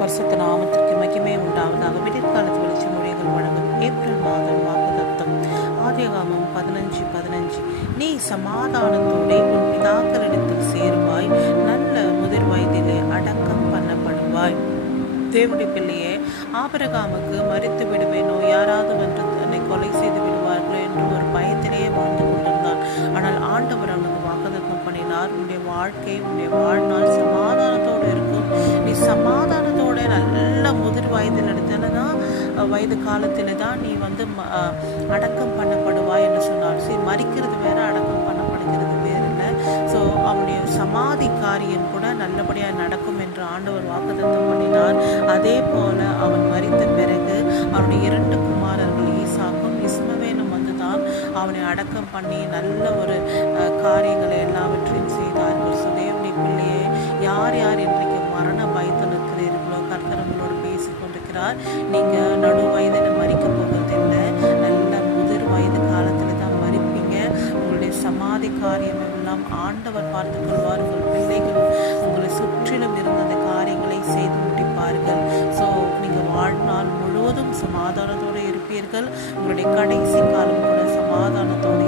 பரிசுத்த நாமத்திற்கு மகிமை உண்டாவதாக. விடிற்காலத்து வெளிச்சம் மொழிகள் வழங்கும் ஏப்ரல் மாதம் வாக்குத்தத்தம். ஆதியாகமம் 15:15. நீ சமாதானத்தோടെ உன் பிதாக்களிடத்தில் சேருவாய், நல்ல முதிர் வயதிலே அடக்கம் பண்ணப்படுவாய். தேவனுடைய பிள்ளையே, ஆபிரகாமுக்கு மரித்து விடுவேனோ, யாராவது வந்து என்னை கொலை செய்து விடுவார்களோ என்று ஒரு பயத்திலேயே வாழ்ந்து கொண்டிருந்தான். ஆனால் ஆண்டவர் அவனுக்கு வாக்குத்தத்தம் பண்ணினார், உன்னுடைய வாழ்க்கை, உன்னுடைய வாழ்நாள் சமாதானத்தோடு இருக்கும். நீ சமாதானத்தோட நல்ல முதிர் வயதில் எடுத்தனா வயது காலத்தில் தான் நீ வந்து அடக்கம் பண்ணப்படுவாய் என்று சொன்னார். சரி, மறிக்கிறது வேற, அடக்கம் பண்ணப்படுகிறது வேறு இல்லை. ஸோ அவனுடைய சமாதி காரியம் கூட நல்லபடியாக நடக்கும் என்று ஆண்டவர் வாக்குத்தத்தம் பண்ணினார். அதே போல அவன் மரித்த பிறகு அவனுடைய 2 குமாரர்கள் ஈசாக்கும் இஸ்மவேலும் வந்து தான் அவனை அடக்கம் பண்ணி நல்ல ஒரு காரியங்களை எல்லாவற்றையும் செய்தார்கள். ஸோ தேவனுடைய பிள்ளையே, யார் யார் இன்றைக்கு மரண பயத்தில் இருக்கிறீர்களோ, கர்த்தர் உங்களோடு பேசி கொண்டிருக்கிறார். நீங்கள் நடு வயதில் மறிக்க போவதில்லை, நல்ல முதிர் வயது காலத்தில் தான் மறிப்பீங்க. உங்களுடைய சமாதி காரியம் எல்லாம் ஆண்டவர் பார்த்து கொள்வார். உங்கள் பிள்ளைகள் உங்களை சுற்றிலும் இருந்த அந்த காரியங்களை செய்து முடிப்பார்கள். ஸோ நீங்கள் வாழ்நாள் முழுவதும் சமாதானத்தோடு இருப்பீர்கள். உங்களுடைய கடைசி காலம் கூட சமாதானத்தோடு